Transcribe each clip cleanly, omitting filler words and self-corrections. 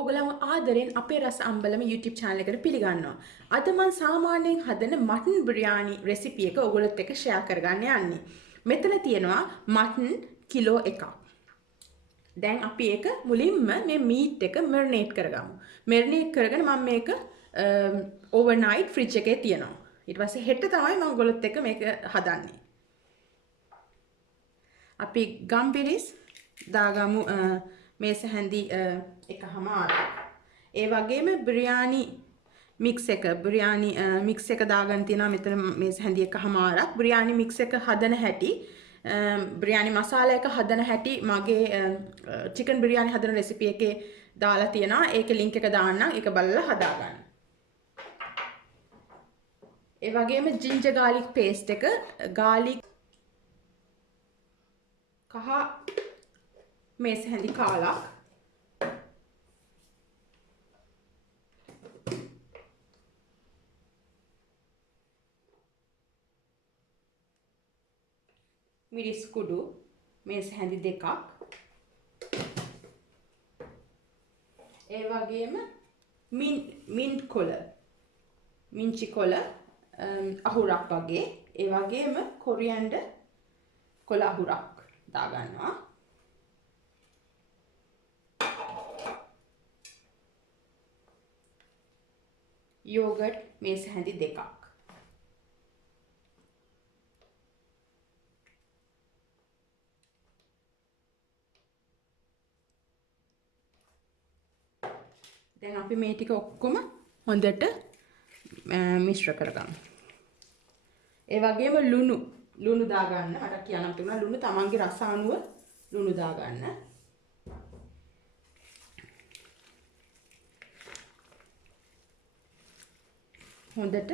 ඔගලම ආදරෙන් අපේ රස අම්බලම YouTube channel එකට පිළිගන්නවා. අද මම සාමාන්‍යයෙන් හදන මටන් බිරියානි රෙසිපි එක ඔයගොල්ලොත් එක්ක ෂෙයා කරගන්න යන්නේ. මෙතන තියෙනවා මටන් කිලෝ එකක්. දැන් අපි ඒක මුලින්ම මේ මීට් එක මැරිනේට් කරගමු. මැරිනේට් කරගෙන මම මේක ඕවර්නයිට් ෆ්‍රිජ් එකේ තියනවා. ඊට පස්සේ හෙට තමයි මම ඔයගොල්ලොත් එක්ක මේක හදන්නේ. අපි ගම්බිරිස් දාගමු මේස හැඳි එකමාරක්. ඒ වගේම බිරියානි මික්ස් එක දාගන්න තියෙනවා මෙතන මේස හැඳි එකමාරක්. බිරියානි මික්ස් එක හදන හැටි බිරියානි මසාලා එක හදන හැටි මගේ චිකන් බිරියානි හදන රෙසිපි එකේ දාලා තියෙනවා. ඒකේ ලින්ක් එක දාන්නම්. ඒක බලලා හදාගන්න. ඒ වගේම ජින්ජර් ගාලික් පේස්ට් එක ගාලික් කහ මේස හැඳි කාලක් මිරිස් කුඩු මේස හැඳි දෙකක් ඒ වගේම මින්ට් කොළ මිංචි කොළ අහුරක් වගේ ඒ වගේම කොරියන්ඩර් කොළ අහුරක් දාගන්නවා යෝගට් මේස හැඳි දෙකක් දැන් අපි මේ ටික ඔක්කොම හොඳට මිශ්‍ර කරගමු. ඒ වගේම ලුණු දාගන්න. මට කියන්න තිබුණා ලුණු තමන්ගේ රස අනුව ලුණු දාගන්න. හොඳට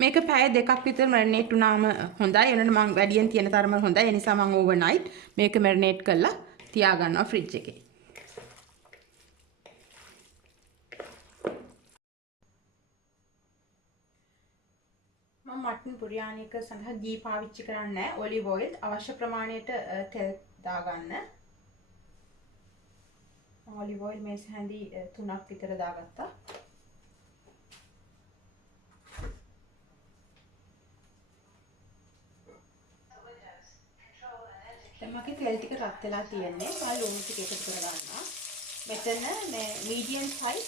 මේක පැය දෙකක් විතර මැරිනේට් වුණාම හොඳයි. එනකොට මම වැඩියෙන් තියෙන තරම හොඳයි. ඒ නිසා මම ඕවර්නයිට් මේක මැරිනේට් කරලා තියාගන්නවා ෆ්‍රිජ් එකේ. මම මටන් බිරියානි එක සඳහා ගී පාවිච්චි කරන්නේ නැහැ. ඔලිව් ඔයිල් අවශ්‍ය ප්‍රමාණයට තෙල් දාගන්න. ඔලිව් ඔයිල් මේස හැඳි 3ක් විතර දාගත්තා. දැන් මගේ තෙල් ටික රත් වෙලා තියෙන්නේ. මම ලුණු ටික එකතු කරගන්නවා. මෙතන මේ මීඩියම් සයිස්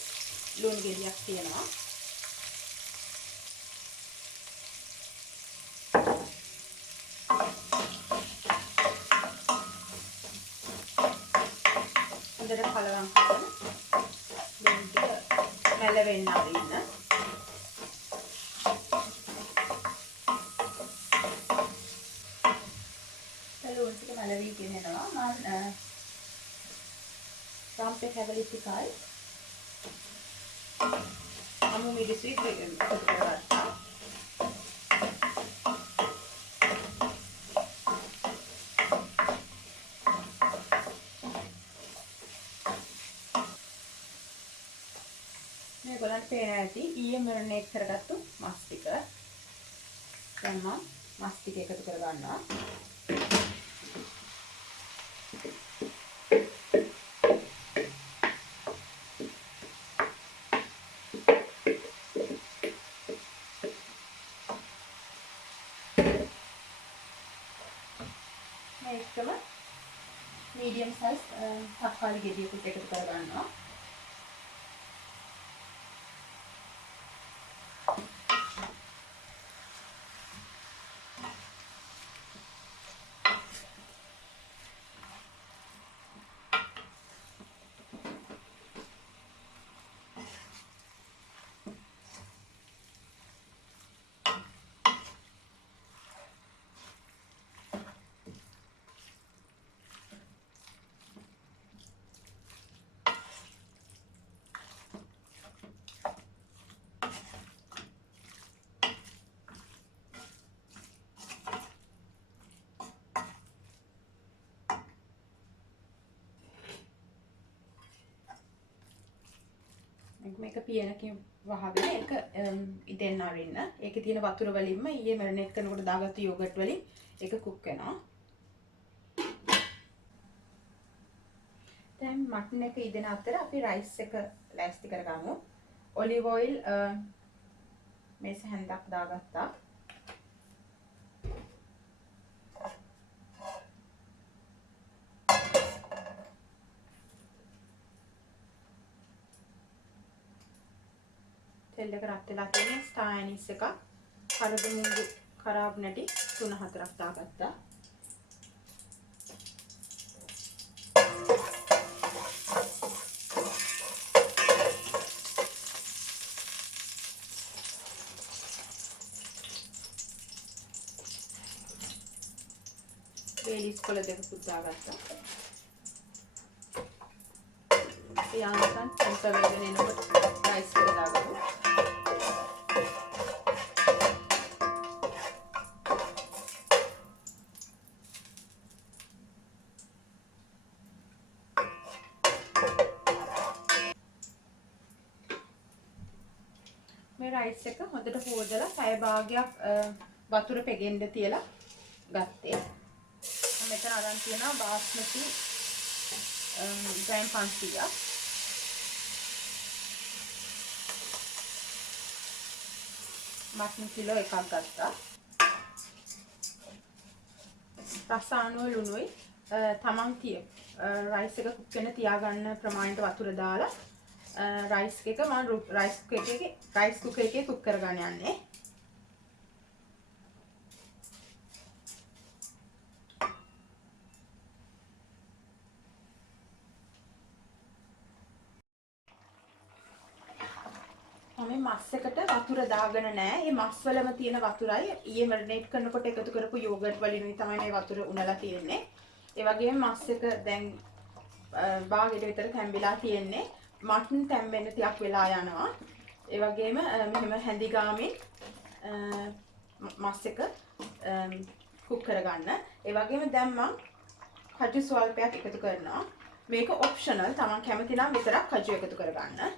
ලුණු ගෙඩියක් තියෙනවා. හොඳට කලවම් කරගෙන ලුණු ටික මැලවෙන්න අරින්න. මැලවී ගෙනෙනවා. මම රම්පේ හැවලි ටිකයි අමු මිරිසුයි එකතු කරගත්තා. මේ ගොල්ලන් පේන ඇති ඊයේ මැරිනේට් කරගත්තු මස් ටික. දැන් මම මස් ටික එකතු කරගන්නවා. මේකම මීඩියම් සයිස් තක්කාලි ගෙඩියකට එකතු කරගන්නවා. මේක පියනකින් වහගෙන ඒක ඉදෙන්න අරින්න. ඒකේ තියෙන වතුර වලින්ම ඊයේ මැරිනේට් කරනකොට දාගත්තු යෝගට් වලින් ඒක කුක් වෙනවා. දැන් මටන් එක ඉදෙන අතර අපි රයිස් එක ලෑස්ති කරගමු. ඔලිව් ඔයිල් මේස හැන්දක් දාගත්තා. තෙල් එක රත් වෙලා තියෙන ස්ටාර් ඇනිස් එකක්, කරදු මුංගු කරාබ් නැටි 3-4ක් දාගත්තා. බේලිස් කොළ දෙකකුත් දාගත්තා. යාන්තම් ටෙම්පර් වෙගෙන එනකොට රයිස් එක දාගමු. මේ රයිස් එක හොඳට හොදලා පැය භාගයක් වතුර පෙගෙන්න තියලා ගත්තේ. මෙතන අරන් තියෙනවා බාස්මති ග්‍රෑම් 500ක්. මටන් කිලෝ එකක් ගත්තා. රස අනුව ලුණුයි තමන් රයිස් එක කුක් වෙන තියාගන්න ප්‍රමාණයට වතුර දාලා රයිස් එක මම රයිස් කුකර් එකේ කුක් කරගන්න යන්නේ. මම මස් එකට වතුර දාගෙන නැහැ. මේ මස් වලම තියෙන වතුරයි ඊයේ මැරිනේට් කරනකොට එකතු කරපු යෝගට් වලිනුයි තමයි මේ වතුර උනලා තියෙන්නේ. ඒ වගේම මස් එක දැන් භාගයට විතර තැම්බිලා තියෙන්නේ. මටන් තැම්බෙන්න ටිකක් වෙලා යනවා. ඒ වගේම මෙහෙම හැඳි ගාමින් මස් එක කුක් කරගන්න. ඒ වගේම දැන් මම කජු ස්වල්පයක් එකතු කරනවා. මේක ඔප්ෂනල්. තමන් කැමති නම් විතරක් කජු එකතු කරගන්න.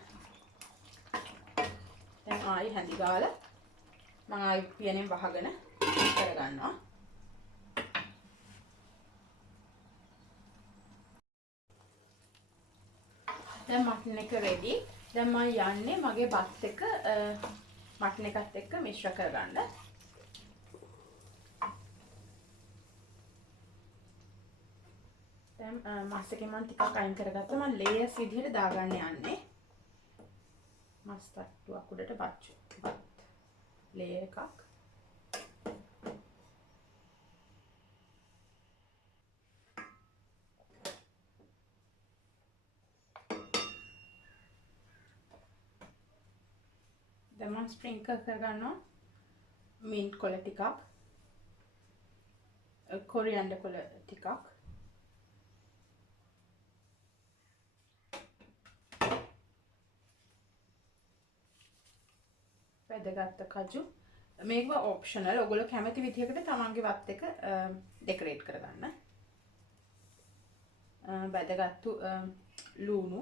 දැන් ආයි හැඳි ගාලා මම ආයි පියනෙන් වහගෙන කරගන්නවා. දැන් මටන් එක රෙඩි. දැන් මම යන්නේ මගේ බත් එක මටන් එකත් එක්ක මිශ්‍ර කරගන්න. දැන් මස් එකෙන් මම ටිකක් අයින් කරගත්තා. මම ලේයර්ස් විදිහට දාගන්න යන්නේ. මස් තට්ටුවක් උඩට බත් ලේයර් එකක්. දැන් මම ස්ප්‍රින්කල් කරගන්නවා මින්ට් කොළ ටිකක්, කොරියන්ඩර් කොළ ටිකක්, වැදගත් කජු. මේක ඔප්ෂනල්. ඔයගොල්ලෝ කැමති විදිහකට තමන්ගේ වත් එක ඩෙකොරේට් කරගන්න. වැදගත් ලුණු,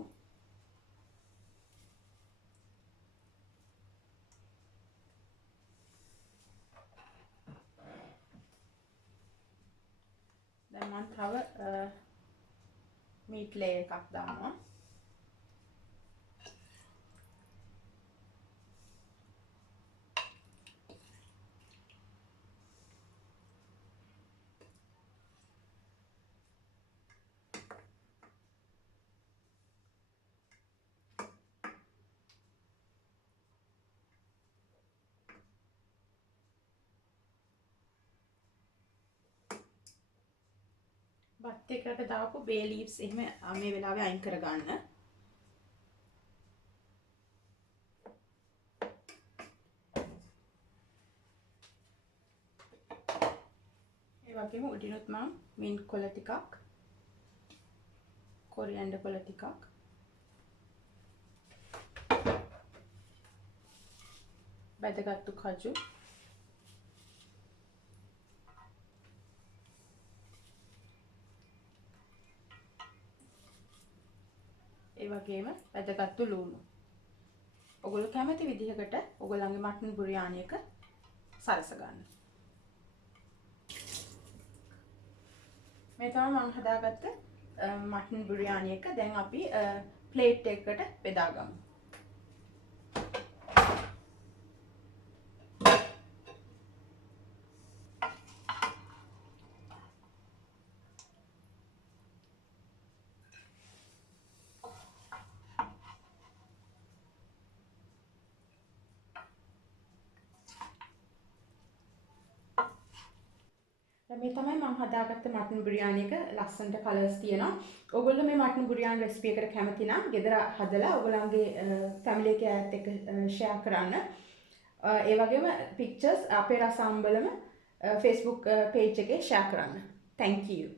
දැන් මම තව මීට් ලේයර් එකක් දානවා. බත් එකට දාපු බේ ලීව්ස් එහෙම මේ වෙලාවේ අයින් කරගන්න. ඒ වගේම උඩිනුත් මම මින්ට් කොළ ටිකක්, කොරියන්ඩර් කොළ ටිකක්, වැදගත් කජු, ඒ වගේම වැදගත් ලුණු ඔයගොල්ලෝ කැමති විදිහකට ඔයගොල්ලන්ගේ මටන් බුරියානි එක සරස ගන්න. මේ තමයි මම හදාගත්ත මටන් බුරියානි එක. දැන් අපි ප්ලේට් එකකට බෙදාගමු. මේ තමයි මම හදාගත්ත මටන් බුරියානි එක. ලස්සනට කලර්ස් තියෙනවා. ඔයගොල්ලෝ මේ මටන් බුරියානි රෙසිපි එකට කැමති නම් ගෙදර හදලා ඔයගොල්ලන්ගේ ෆැමිලි එකේ අයත් එක්ක ෂෙයා කරන්න. ඒ වගේම පික්චර්ස් අපේ රස අම්බලම Facebook page එකේ ෂෙයා කරන්න. Thank you.